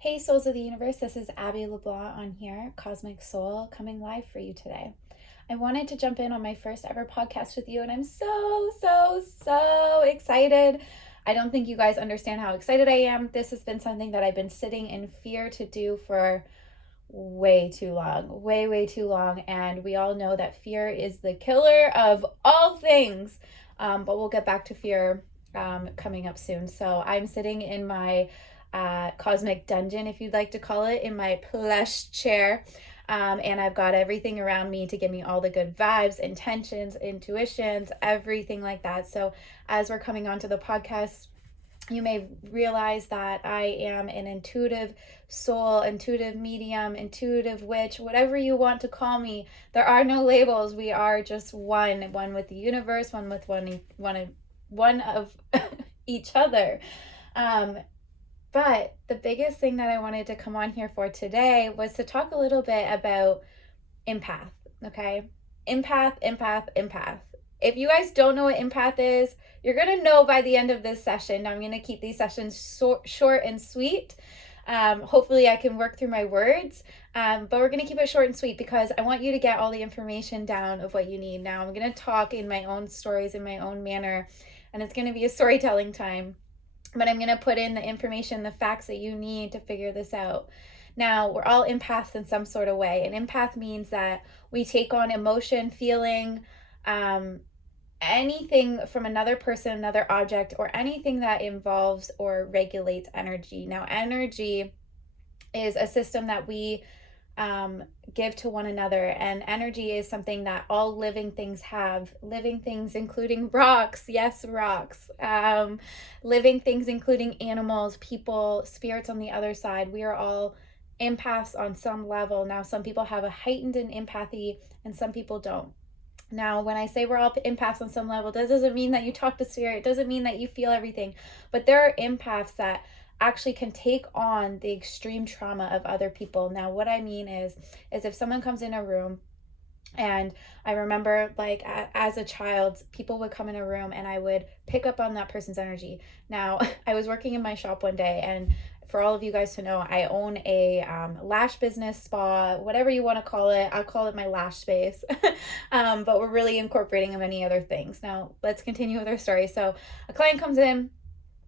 Hey, souls of the universe, this is Abby LeBlanc on here, Cosmic Soul, coming live for you today. I wanted to jump in on my first ever podcast with you, and I'm so excited. I don't think you guys understand how excited I am. This has been something that I've been sitting in fear to do for way too long, way too long. And we all know that fear is the killer of all things. But we'll get back to fear coming up soon. So I'm sitting in my cosmic dungeon, if you'd like to call it, in my plush chair. And I've got everything around me to give me all the good vibes, intentions, intuitions, everything like that. So as we're coming onto the podcast, you may realize that I am an intuitive soul, intuitive medium, intuitive witch, whatever you want to call me. There are no labels. We are just one with the universe, one with one of each other. But the biggest thing that I wanted to come on here for today was to talk a little bit about empath, okay? Empath. If you guys don't know what empath is, you're going to know by the end of this session. I'm going to keep these sessions short and sweet. Hopefully I can work through my words, but we're going to keep it short and sweet because I want you to get all the information down of what you need. Now, I'm going to talk in my own stories, in my own manner, and it's going to be a storytelling time. But I'm going to put in the information, the facts that you need to figure this out. Now, we're all empaths in some sort of way. An empath means that we take on emotion, feeling, anything from another person, another object, or anything that involves or regulates energy. Now, energy is a system that we give to one another, and energy is something that all living things have. Living things including rocks, yes, rocks. Living things including animals, people, spirits on the other side. We are all empaths on some level. Now, some people have a heightened in empathy and some people don't. Now, when I say we're all empaths on some level, that doesn't mean that you talk to spirit. It doesn't mean that you feel everything. But there are empaths that actually can take on the extreme trauma of other people. Now, what I mean is if someone comes in a room, and I remember, like, as a child, people would come in a room and I would pick up on that person's energy. Now, I was working in my shop one day, and for all of you guys to know, I own a lash business, spa, whatever you want to call it. I'll call it my lash space. But we're really incorporating many other things. Now, let's continue with our story. So a client comes in,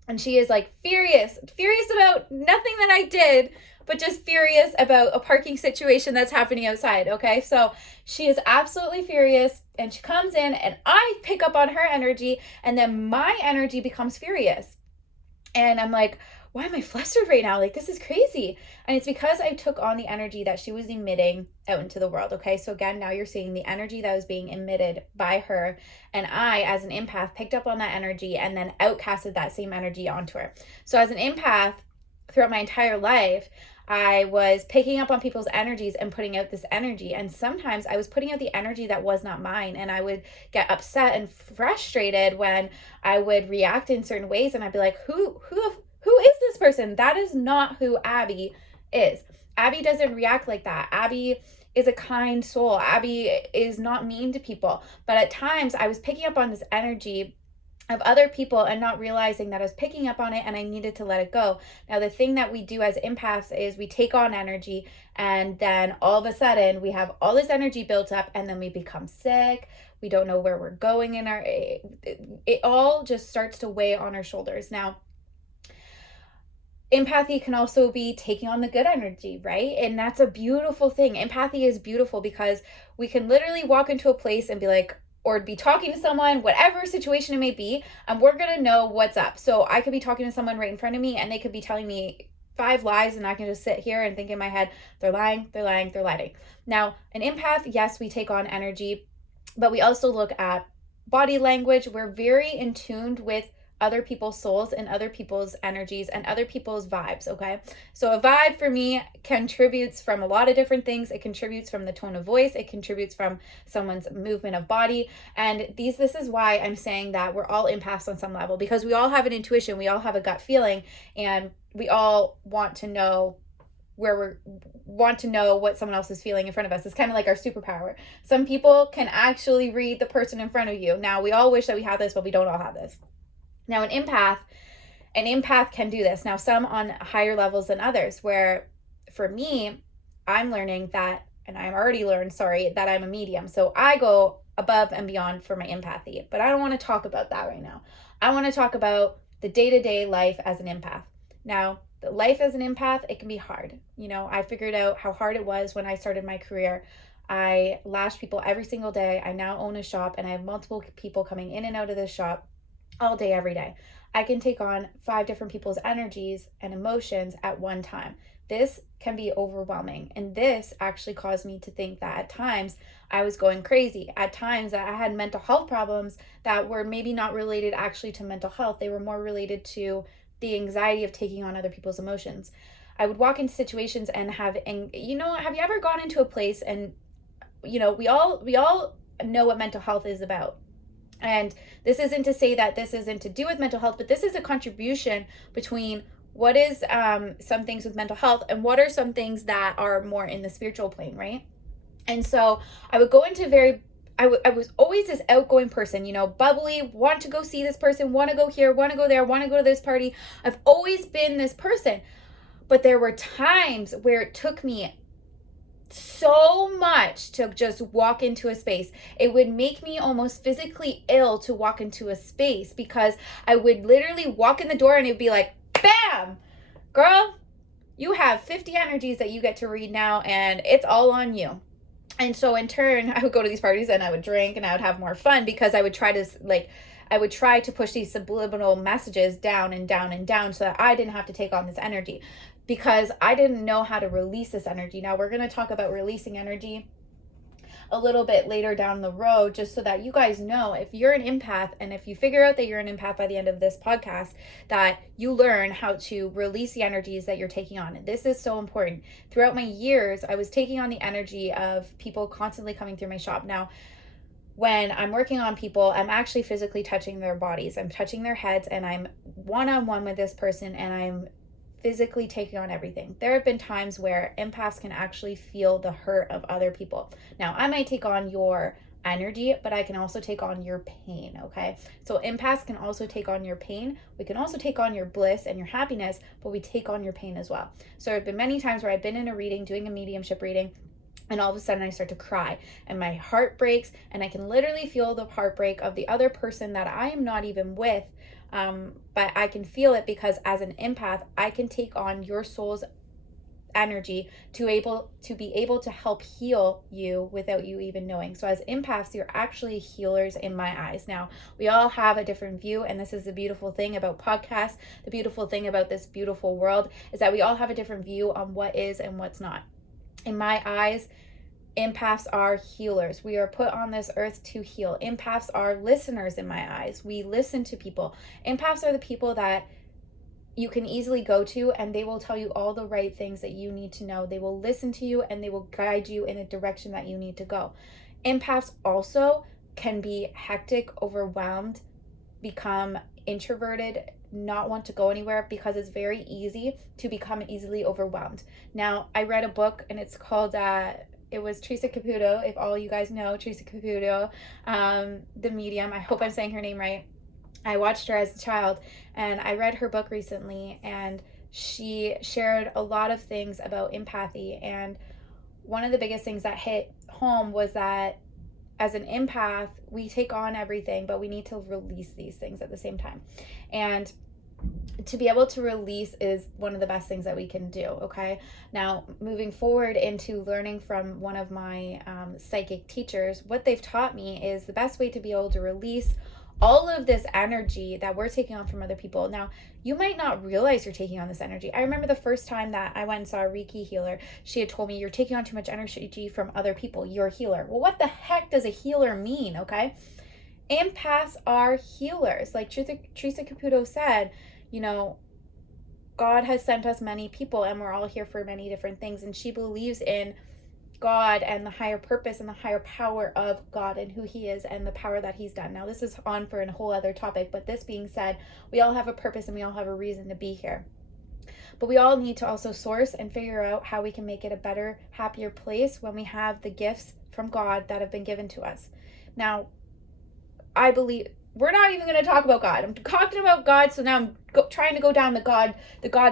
and she is like furious about nothing that I did, but just furious about a parking situation that's happening outside. Okay, so she is absolutely furious, and she comes in, and I pick up on her energy, and then my energy becomes furious. And I'm like, why am I flustered right now? Like, this is crazy. And it's because I took on the energy that she was emitting out into the world. Okay, so again, now you're seeing the energy that was being emitted by her. And I, as an empath, picked up on that energy and then outcasted that same energy onto her. So as an empath, throughout my entire life, I was picking up on people's energies and putting out this energy. And sometimes I was putting out the energy that was not mine. And I would get upset and frustrated when I would react in certain ways. And I'd be like, who is this person? That is not who Abby is. Abby doesn't react like that. Abby is a kind soul. Abby is not mean to people. But at times I was picking up on this energy of other people and not realizing that I was picking up on it and I needed to let it go. Now, the thing that we do as empaths is we take on energy, and then all of a sudden we have all this energy built up, and then we become sick. We don't know where we're going in our, it all just starts to weigh on our shoulders. Now, empathy can also be taking on the good energy, right? And that's a beautiful thing. Empathy is beautiful because we can literally walk into a place and be like, or be talking to someone, whatever situation it may be, and we're going to know what's up. So I could be talking to someone right in front of me, and they could be telling me 5 lies, and I can just sit here and think in my head, they're lying. Now, an empath, yes, we take on energy, but we also look at body language. We're very in tune with other people's souls and other people's energies and other people's vibes, okay? So a vibe for me contributes from a lot of different things. It contributes from the tone of voice. It contributes from someone's movement of body. And this is why I'm saying that we're all empaths on some level, because we all have an intuition. We all have a gut feeling, and we all want to know what someone else is feeling in front of us. It's kind of like our superpower. Some people can actually read the person in front of you. Now, we all wish that we had this, but we don't all have this. Now, an empath An empath can do this. Now, some on higher levels than others, where for me, I'm learning that, and I'm already learned, that I'm a medium. So I go above and beyond for my empathy. But I don't want to talk about that right now. I want to talk about the day-to-day life as an empath. Now, the life as an empath, it can be hard. I figured out how hard it was when I started my career. I lash people every single day. I now own a shop, and I have multiple people coming in and out of this shop all day, every day. I can take on 5 different people's energies and emotions at one time. This can be overwhelming. And this actually caused me to think that at times I was going crazy. At times that I had mental health problems that were maybe not related actually to mental health. They were more related to the anxiety of taking on other people's emotions. I would walk into situations and have you ever gone into a place and we all know what mental health is about. And this isn't to say that this isn't to do with mental health, but this is a contribution between what is some things with mental health and what are some things that are more in the spiritual plane, right? And so I would go into I was always this outgoing person, bubbly, want to go see this person, want to go here, want to go there, want to go to this party. I've always been this person. But there were times where it took me so much to just walk into a space. It would make me almost physically ill to walk into a space because I would literally walk in the door and it would be like, bam, girl, you have 50 energies that you get to read now and it's all on you. And so in turn, I would go to these parties and I would drink and I would have more fun because I would try to push these subliminal messages down and down and down so that I didn't have to take on this energy, because I didn't know how to release this energy. Now, we're going to talk about releasing energy a little bit later down the road, just so that you guys know, if you're an empath and if you figure out that you're an empath by the end of this podcast, that you learn how to release the energies that you're taking on. This is so important. Throughout my years, I was taking on the energy of people constantly coming through my shop. Now, when I'm working on people, I'm actually physically touching their bodies. I'm touching their heads and I'm one-on-one with this person and I'm physically taking on everything. There have been times where empaths can actually feel the hurt of other people. Now, I might take on your energy, but I can also take on your pain, okay? So empaths can also take on your pain. We can also take on your bliss and your happiness, but we take on your pain as well. So there have been many times where I've been in a reading, doing a mediumship reading, and all of a sudden I start to cry and my heart breaks and I can literally feel the heartbreak of the other person that I am not even with. But I can feel it because as an empath, I can take on your soul's energy to be able to help heal you without you even knowing. So as empaths, you're actually healers in my eyes. Now, we all have a different view, and this is the beautiful thing about podcasts, the beautiful thing about this beautiful world, is that we all have a different view on what is and what's not. In my eyes, empaths are healers. We are put on this earth to heal. Empaths are listeners in my eyes. We listen to people. Empaths are the people that you can easily go to and they will tell you all the right things that you need to know. They will listen to you and they will guide you in a direction that you need to go. Empaths also can be hectic, overwhelmed, become introverted, not want to go anywhere because it's very easy to become easily overwhelmed. Now, I read a book and it's called it was Teresa Caputo, if all you guys know Teresa Caputo, the medium. I hope I'm saying her name right. I watched her as a child and I read her book recently, and she shared a lot of things about empathy. And one of the biggest things that hit home was that as an empath, we take on everything, but we need to release these things at the same time. And to be able to release is one of the best things that we can do, okay? Now, moving forward into learning from one of my psychic teachers, what they've taught me is the best way to be able to release all of this energy that we're taking on from other people. Now, you might not realize you're taking on this energy. I remember the first time that I went and saw a Reiki healer, she had told me, you're taking on too much energy from other people. You're a healer. Well, what the heck does a healer mean, okay? Empaths are healers. Like Teresa Caputo said, God has sent us many people and we're all here for many different things. And she believes in God and the higher purpose and the higher power of God and who he is and the power that he's done. Now, this is on for a whole other topic, but this being said, we all have a purpose and we all have a reason to be here. But we all need to also source and figure out how we can make it a better, happier place when we have the gifts from God that have been given to us. Now, I believe we're not even going to talk about God. I'm talking about God, so now I'm trying to go down the God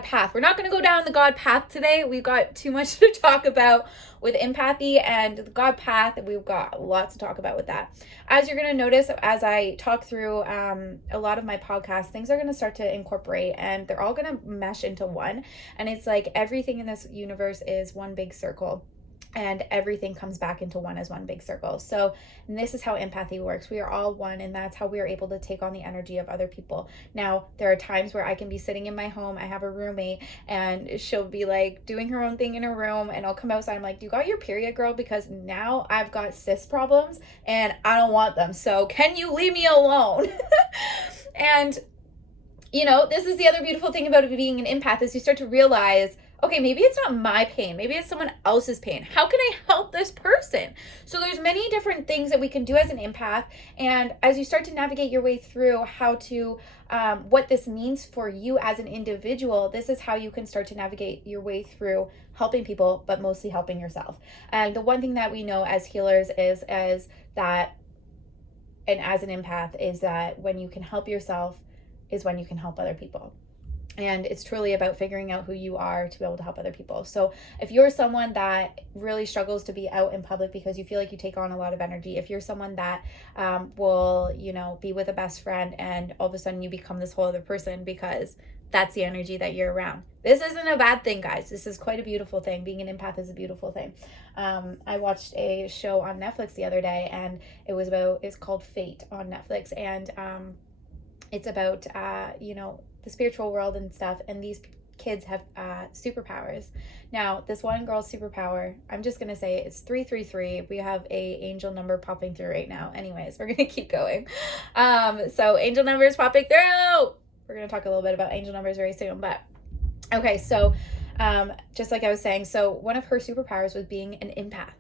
path. We're not going to go down the God path today. We've got too much to talk about with empathy and the God path. We've got lots to talk about with that. As you're going to notice, as I talk through a lot of my podcasts, things are going to start to incorporate, and they're all going to mesh into one. And it's like everything in this universe is one big circle, and everything comes back into one as one big circle. So this is how empathy works. We are all one, and that's how we are able to take on the energy of other people. Now, there are times where I can be sitting in my home. I have a roommate, and she'll be like doing her own thing in her room, and I'll come outside. I'm like, "You got your period, girl? Because now I've got cyst problems, and I don't want them. So can you leave me alone?" And this is the other beautiful thing about being an empath, is you start to realize, okay, maybe it's not my pain. Maybe it's someone else's pain. How can I help this person? So there's many different things that we can do as an empath. And as you start to navigate your way through how to, what this means for you as an individual, this is how you can start to navigate your way through helping people, but mostly helping yourself. And the one thing that we know as healers is that, and as an empath, is that when you can help yourself is when you can help other people. And it's truly about figuring out who you are to be able to help other people. So if you're someone that really struggles to be out in public because you feel like you take on a lot of energy, if you're someone that will, be with a best friend and all of a sudden you become this whole other person because that's the energy that you're around. This isn't a bad thing, guys. This is quite a beautiful thing. Being an empath is a beautiful thing. I watched a show on Netflix the other day, and it's called Fate on Netflix. And it's about, the spiritual world and stuff, and these kids have superpowers. Now, this one girl's superpower, I'm just gonna say it's 333. We have a angel number popping through right now. Anyways, we're gonna keep going. So angel numbers popping through. We're gonna talk a little bit about angel numbers very soon, but okay. So just like I was saying, so one of her superpowers was being an empath,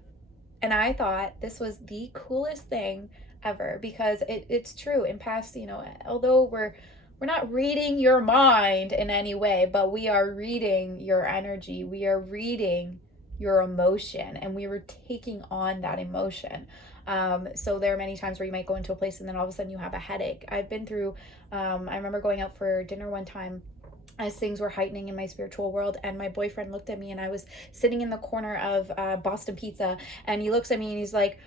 and I thought this was the coolest thing ever, because it's true. Empaths, although we're not reading your mind in any way, but we are reading your energy. We are reading your emotion, and we were taking on that emotion. So there are many times where you might go into a place and then all of a sudden you have a headache. I've been through, I remember going out for dinner one time as things were heightening in my spiritual world, and my boyfriend looked at me, and I was sitting in the corner of Boston Pizza, and he looks at me and he's like,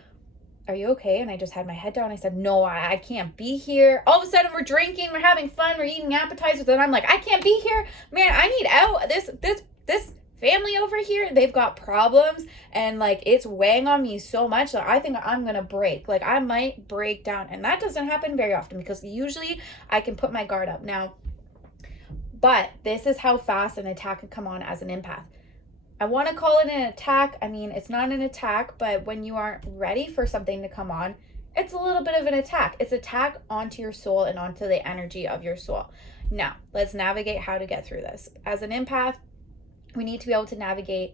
"Are you okay?" And I just had my head down. I said, "No, I can't be here." All of a sudden we're drinking, we're having fun, we're eating appetizers, and I'm like, "I can't be here, man. I need out. This family over here, they've got problems, and like it's weighing on me so much that I think I'm gonna break. Like I might break down." And that doesn't happen very often, because usually I can put my guard up now. But this is how fast an attack could come on as an empath. I want to call it an attack. I mean, it's not an attack, but when you aren't ready for something to come on, it's a little bit of an attack. It's attack onto your soul and onto the energy of your soul. Now, let's navigate how to get through this. As an empath, we need to be able to navigate,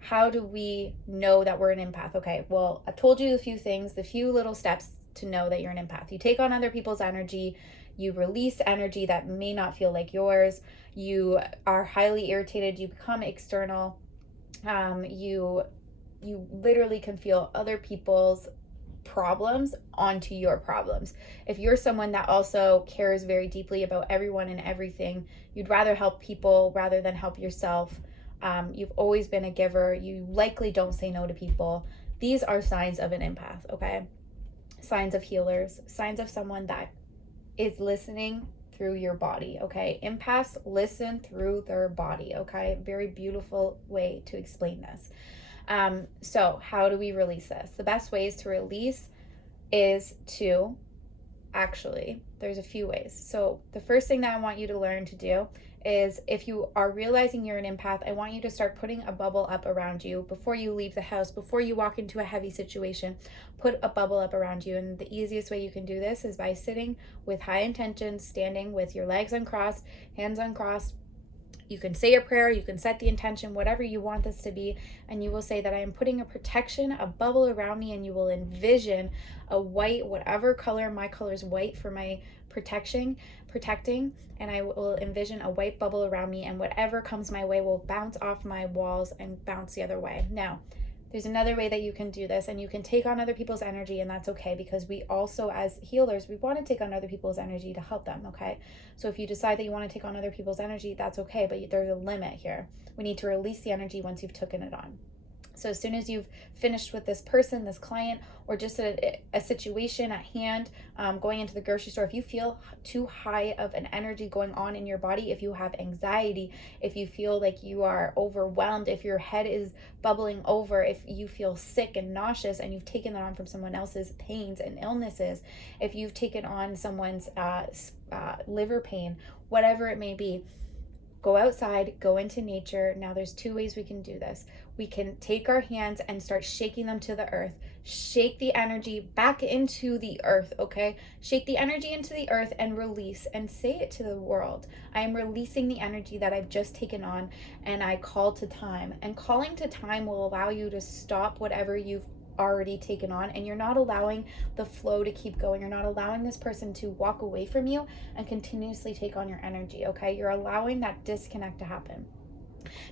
how do we know that we're an empath? Okay, well, I've told you a few things, the few little steps to know that you're an empath. You take on other people's energy. You release energy that may not feel like yours. You are highly irritated. You become external. You literally can feel other people's problems onto your problems. If you're someone that also cares very deeply about everyone and everything, you'd rather help people rather than help yourself. You've always been a giver. You likely don't say no to people. These are signs of an empath, okay? Signs of healers, signs of someone that is listening through your body, okay? Empaths listen through their body, okay? Very beautiful way to explain this. So how do we release this? The best ways to release is to there's a few ways. So the first thing that I want you to learn to do is, if you are realizing you're an empath, I want you to start putting a bubble up around you before you leave the house, before you walk into a heavy situation. Put a bubble up around you. And the easiest way you can do this is by sitting with high intention, standing with your legs uncrossed, hands uncrossed. You can say a prayer, you can set the intention, whatever you want this to be, and you will say that I am putting a protection, a bubble around me, and you will envision a white, whatever color, my color is white for my protecting, and I will envision a white bubble around me, and whatever comes my way will bounce off my walls and bounce the other way. Now, there's another way that you can do this, and you can take on other people's energy, and that's okay, because we also, as healers, we want to take on other people's energy to help them, okay? So if you decide that you want to take on other people's energy, that's okay, but there's a limit here. We need to release the energy once you've taken it on. So as soon as you've finished with this person, this client, or just a situation at hand, going into the grocery store, if you feel too high of an energy going on in your body, if you have anxiety, if you feel like you are overwhelmed, if your head is bubbling over, if you feel sick and nauseous and you've taken that on from someone else's pains and illnesses, if you've taken on someone's liver pain, whatever it may be, go outside, go into nature. Now there's two ways we can do this. We can take our hands and start shaking them to the earth. Shake the energy back into the earth, okay? Shake the energy into the earth and release, and say it to the world. I am releasing the energy that I've just taken on, and I call to time. And calling to time will allow you to stop whatever you've already taken on, and you're not allowing the flow to keep going. You're not allowing this person to walk away from you and continuously take on your energy, okay? You're allowing that disconnect to happen.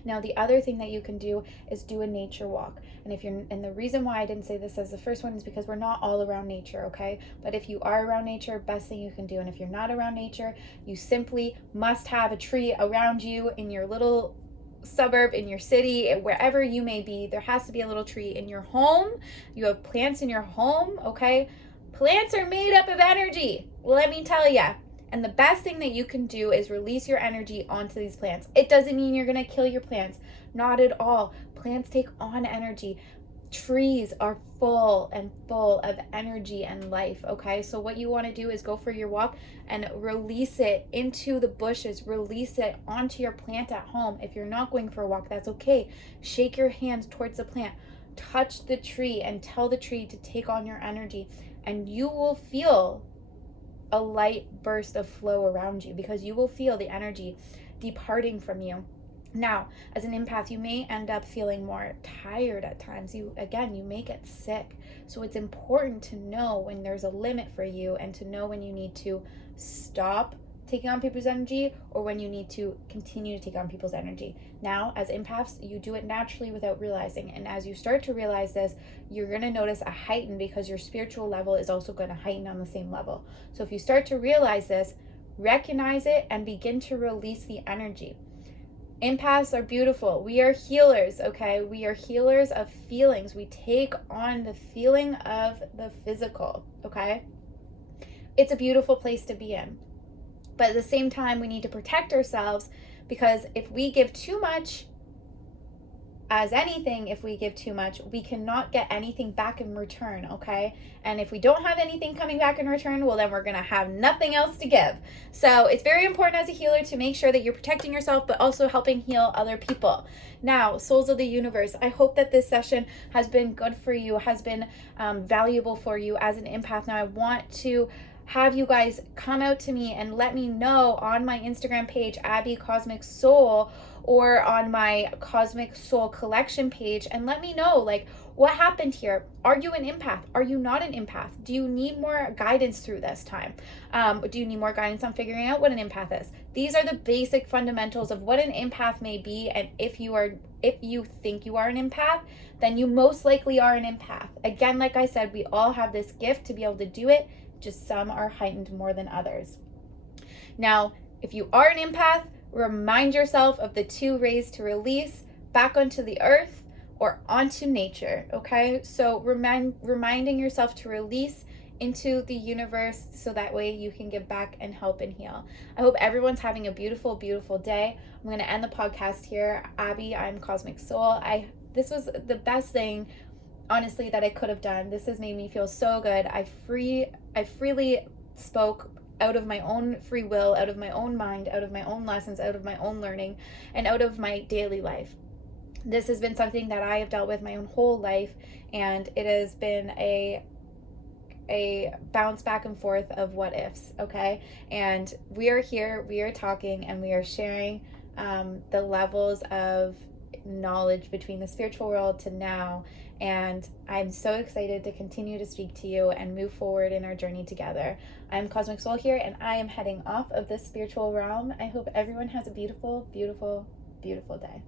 Now, the other thing that you can do is do a nature walk. And the reason why I didn't say this as the first one is because we're not all around nature, okay? But if you are around nature, best thing you can do. And if you're not around nature, you simply must have a tree around you in your little suburb, in your city, wherever you may be. There has to be a little tree in your home. You have plants in your home, okay? Plants are made up of energy, let me tell you. And the best thing that you can do is release your energy onto these plants. It doesn't mean you're going to kill your plants. Not at all. Plants take on energy. Trees are full of energy and life, okay? So what you want to do is go for your walk and release it into the bushes. Release it onto your plant at home. If you're not going for a walk, that's okay. Shake your hands towards the plant. Touch the tree and tell the tree to take on your energy. And you will feel a light burst of flow around you, because you will feel the energy departing from you. Now, as an empath, you may end up feeling more tired at times. You may get sick. So it's important to know when there's a limit for you, and to know when you need to stop taking on people's energy, or when you need to continue to take on people's energy. Now, as empaths, you do it naturally without realizing. And as you start to realize this, you're going to notice a heighten, because your spiritual level is also going to heighten on the same level. So if you start to realize this, recognize it and begin to release the energy. Empaths are beautiful. We are healers, okay? We are healers of feelings. We take on the feeling of the physical, okay? It's a beautiful place to be in. But at the same time, we need to protect ourselves, because if we give too much, as anything, if we give too much, we cannot get anything back in return, okay? And if we don't have anything coming back in return, well, then we're going to have nothing else to give. So it's very important as a healer to make sure that you're protecting yourself, but also helping heal other people. Now, souls of the universe, I hope that this session has been good for you, has been valuable for you as an empath. Now, I want to have you guys come out to me and let me know on my Instagram page, Abby Cosmic Soul, or on my Cosmic Soul Collection page, and let me know, like, what happened here. Are you an empath? Are you not an empath? Do you need more guidance through this time? Do you need more guidance on figuring out what an empath is? These are the basic fundamentals of what an empath may be, and if you think you are an empath, then you most likely are an empath. Again, like I said, we all have this gift to be able to do it, just some are heightened more than others. Now, if you are an empath, remind yourself of the two rays to release back onto the earth or onto nature, okay? So reminding yourself to release into the universe, so that way you can give back and help and heal. I hope everyone's having a beautiful, beautiful day. I'm going to end the podcast here. Abby, I'm Cosmic Soul. This was the best thing, honestly, that I could have done. This has made me feel so good. I freely spoke out of my own free will, out of my own mind, out of my own lessons, out of my own learning, and out of my daily life. This has been something that I have dealt with my own whole life, and it has been a bounce back and forth of what ifs, okay? And we are here, we are talking, and we are sharing the levels of knowledge between the spiritual world to now. And I'm so excited to continue to speak to you and move forward in our journey together. I'm Cosmic Soul here, and I am heading off of this spiritual realm. I hope everyone has a beautiful, beautiful, beautiful day.